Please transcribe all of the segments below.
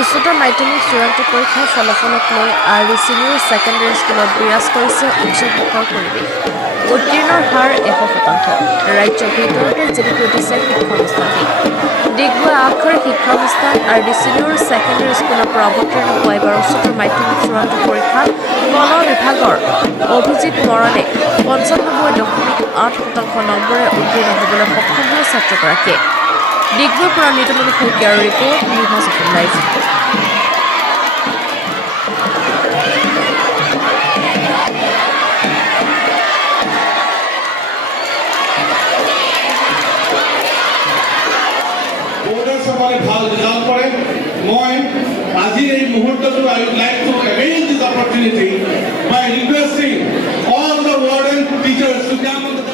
উচ্চতৰ মাধ্যমিক চূড়ান্ত পৰীক্ষাৰ ফলাফলক লৈ আৰডি ছিনিয়ৰ ছেকেণ্ডেৰী স্কুলত বিৰাজ কৰিছে উৎসৱমুখৰ পৰিৱেশ। উত্তীৰ্ণৰ হাৰ 100%। ৰাজ্যৰ ভিতৰতে জিলিকি উঠিছে শিক্ষানুষ্ঠানটি। ডিগবৈ আগশাৰীৰ শিক্ষানুষ্ঠান আৰডি ছিনিয়ৰ ছেকেণ্ডেৰী স্কুলৰ পৰা অৱতীৰ্ণ হোৱা এইবাৰ উচ্চতৰ মাধ্যমিক চূড়ান্ত পৰীক্ষাত কলা বিভাগৰ অভিজিত মৰাণে 95.8% নম্বৰে উত্তীৰ্ণ হ'বলৈ সক্ষম হয় ছাত্ৰগৰাকীয়ে। ডিগবৈৰ পৰা নিতমণি শইকীয়াৰ ৰিপৰ্ট, নিউজ অসম লাইভ। ভাল ৰিজাল্ট কৰে। মই আজিৰ এই মুহূৰ্তটো I would like to avail this opportunity by requesting all the warden teachers to come on the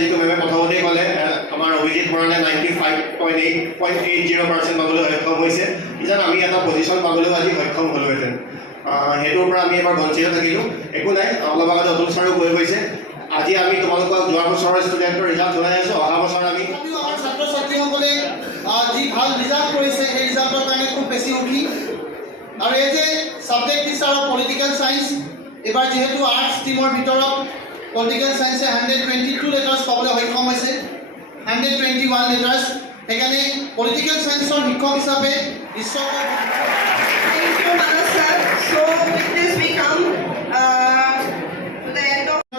যিটো মেমে প্ৰথমতেই ক'লে আমাৰ অভিজিত মৰাণে 95.80% পাবলৈ সক্ষম হৈছে। কিজান আমি এটা পজিশ্যন পাবলৈ আজি সক্ষম হ'লোহেঁতেন। সেইটোৰ পৰা আমি এবাৰ বঞ্চিত থাকিলোঁ। একো নাই, অলপ আগতে অতুল ছাৰো কৈ গৈছে। আজি আমি তোমালোকক যোৱা বছৰৰ ষ্টুডেণ্টৰ ৰিজাল্ট জনাই আছোঁ। অহা বছৰ আমি আমাৰ ছাত্ৰ ছাত্ৰীসকলে যি ভাল ৰিজাল্ট কৰিছে সেই ৰিজাল্টৰ কাৰণে খুব বেছি সুখী। আৰু এই যে subject teacher of political science, এইবাৰ যিহেতু আৰ্টছ ষ্ট্ৰীমৰ ভিতৰত পলিটিকেল চায়েন্সে 122 লেটাৰ্ছ পাবলৈ সক্ষম হৈছে, 121 লেটাৰ্ছ। সেইকাৰণে পলিটিকেল চায়েন্সৰ শিক্ষক হিচাপে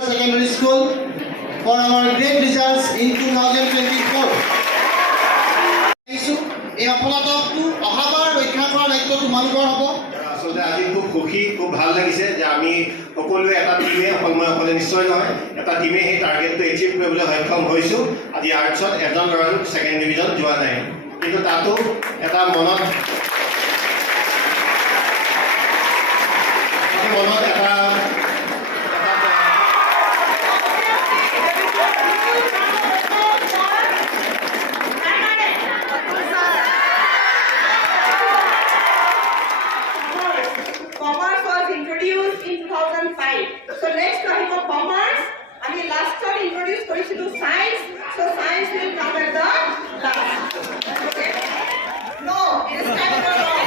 secondary school for our great results in 2024. এই সফলতাটো অহাবাৰ ৰক্ষা কৰাৰ দায়িত্ব তোমালোকৰ হ'ব। আচলতে আজি খুব সুখী, খুব ভাল লাগিছে যে আমি সকলোৱে এটা টিমে, মই অকলে নিশ্চয় নহয়, এটা টিমে সেই টাৰ্গেটটো এচিভ কৰিবলৈ সক্ষম হৈছোঁ। আজি আৰ্টছত এজন ল'ৰাৰ ছেকেণ্ড ডিভিজন যোৱা নাই, কিন্তু তাতো এটা মনত এটা So next time of commerce, I mean last time introduced to science, so science will come at the last. Okay? No, it is kind of wrong.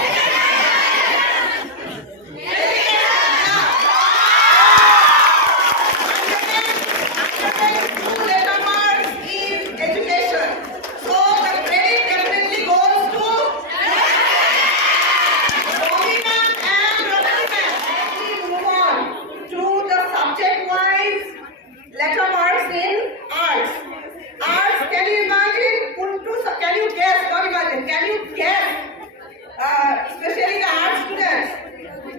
Two letter marks in education. So the credit definitely goes to Dominant and Dominant. We move on to the subject-wise letter marks in arts. Arts, can you imagine? Can you guess? Not imagine. Can you guess? Especially the art students.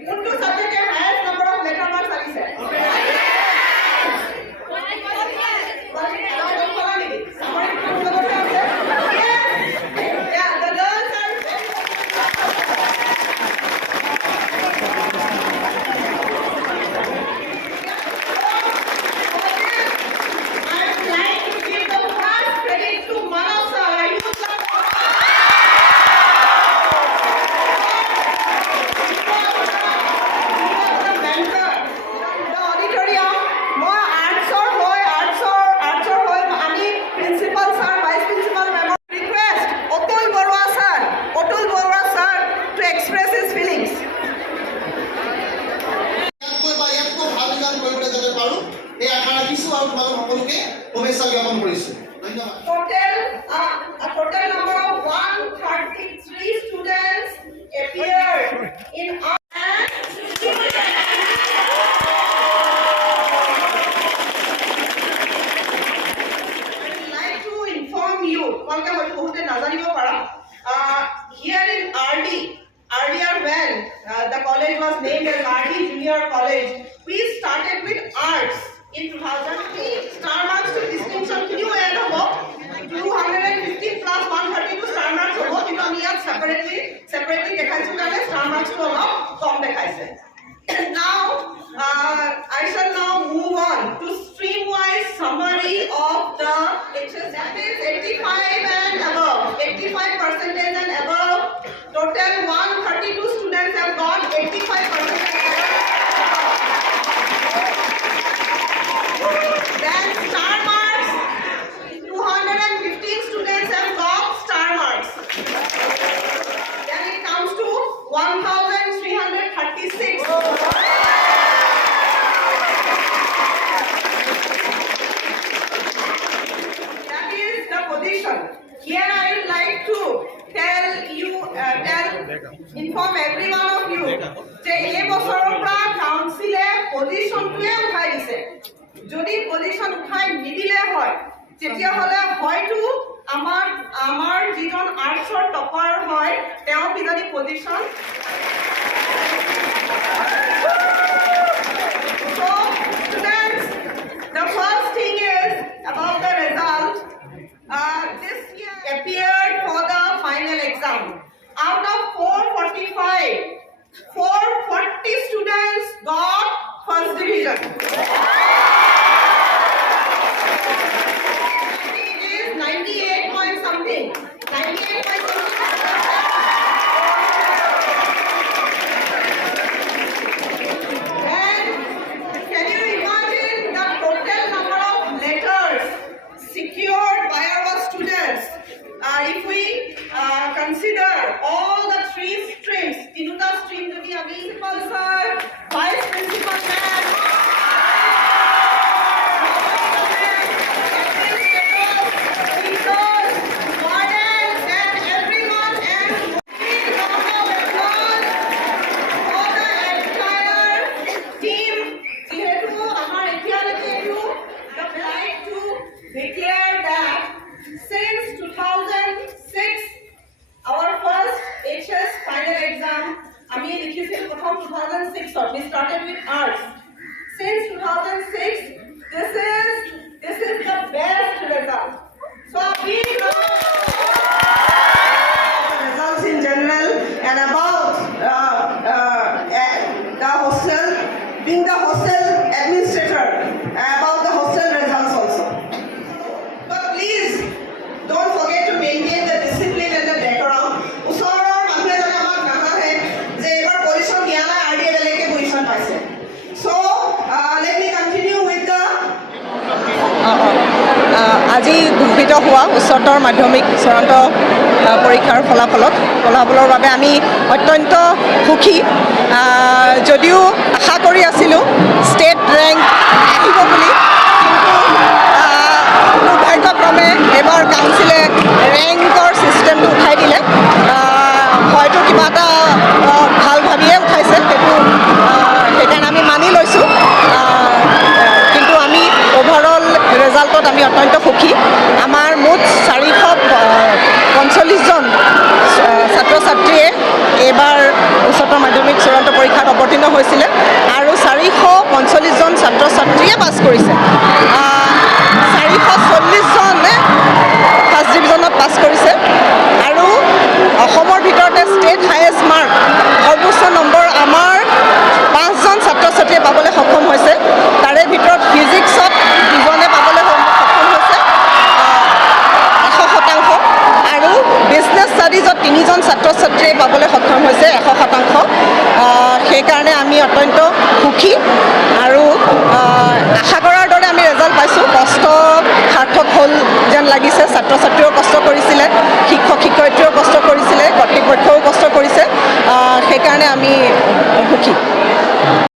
Kuntu subject has highest number of letter marks are said. Yeah, the girls are. Total number of 133 students appeared in art. I'd like to inform you, here in RD earlier when the college was named as RD Junior College, we started with arts in 2008. Star marks to distinction can you add up 215 plus 132 star marks hobo কিন্তু আমি ইয়াত separately দেখাইছো কাৰণে star marks to অলপ কম দেখাইছে. Now I shall now move on পজিশনটোৱে উঠাই দিছে যদি পজিশন উঠাই নিদিলে হয় তেতিয়াহ'লে হয়তো আমাৰ যিজন আৰ্টছৰ টপাৰ হয় তেওঁ কিজানি position So students, the first thing is about the result. This year appeared for the final exam. Out of 445, 440 students got first division. It is 98 point something. 98 point something. And can you imagine the total number of letters secured by our students? If we consider all the three streams, tinuta stream jodi ami principal sir, vice principal ma'am, teachers, wardens, and everyone, and big round of applause for the entire team. Jehetu amar etyaleke etu the like to declare that since 2006 our first HS final exam ami likhisil prothom 2006 we started with arts. Since 2006 this is the best result. So a big round results in general and about the hostel, being the hostel administrator, about the hostel results also. But please don't forget to maintain the discipline and the decorum. Usorar মানুহে জানে আমাক নাহাহে যে এবাৰ পজিশন দিয়া নাই আৰডি বেলেগে পজিশন পাইছে. So let me continue with the আজি ঘোষিত হোৱা উচ্চতৰ মাধ্যমিক চূড়ান্ত পৰীক্ষাৰ ফলাফলৰ বাবে আমি অত্যন্ত সুখী যদিও আশা কৰি আছিলোঁ ষ্টেট ৰেংক আহিব বুলি কিন্তু দুৰ্ভাগ্যক্ৰমে এবাৰ কাউন্সিলে ৰেংকৰ ছিষ্টেমটো উঠাই দিলে হয়তো কিবা এটা ভাল ভাবিয়ে উঠাইছে সেইটো সেইকাৰণে আমি মানি লৈছোঁ কিন্তু আমি অভাৰঅল ৰেজাল্টত আমি অত্যন্ত সুখী আমাৰ মুঠ 445জন ছাত্ৰ ছাত্ৰীয়ে এইবাৰ উচ্চতৰ মাধ্যমিক চূড়ান্ত পৰীক্ষাত অৱতীৰ্ণ হৈছিলে আৰু 445জন ছাত্ৰ ছাত্ৰীয়ে পাছ কৰিছে 440জনে ফাৰ্ষ্ট ডিভিজনত পাছ কৰিছে আৰু অসমৰ ভিতৰতে ষ্টেট হায়েষ্ট মাৰ্ক সৰ্বোচ্চ নম্বৰ আমাৰ 5জন ছাত্ৰ ছাত্ৰীয়ে পাবলৈ সক্ষম হৈছে তাৰে ভিতৰত ফিজিক্সত 2জনে পাবলৈ সক্ষম হৈছে 100% আৰু বিজনেছ ষ্টাডিজত 3জন ছাত্ৰ ছাত্ৰীয়ে পাবলৈ সক্ষম হৈছে 100%। সেইকাৰণে আমি অত্যন্ত সুখী আৰু আশা কৰাৰ দৰে আমি ৰেজাল্ট পাইছোঁ কষ্ট সাৰ্থক হ'ল যেন লাগিছে ছাত্ৰ ছাত্ৰীয়েও কষ্ট কৰিছিলে শিক্ষক শিক্ষয়িত্ৰীয়েও কষ্ট কৰিছিলে কৰ্তৃপক্ষও কষ্ট কৰিছে সেইকাৰণে আমি সুখী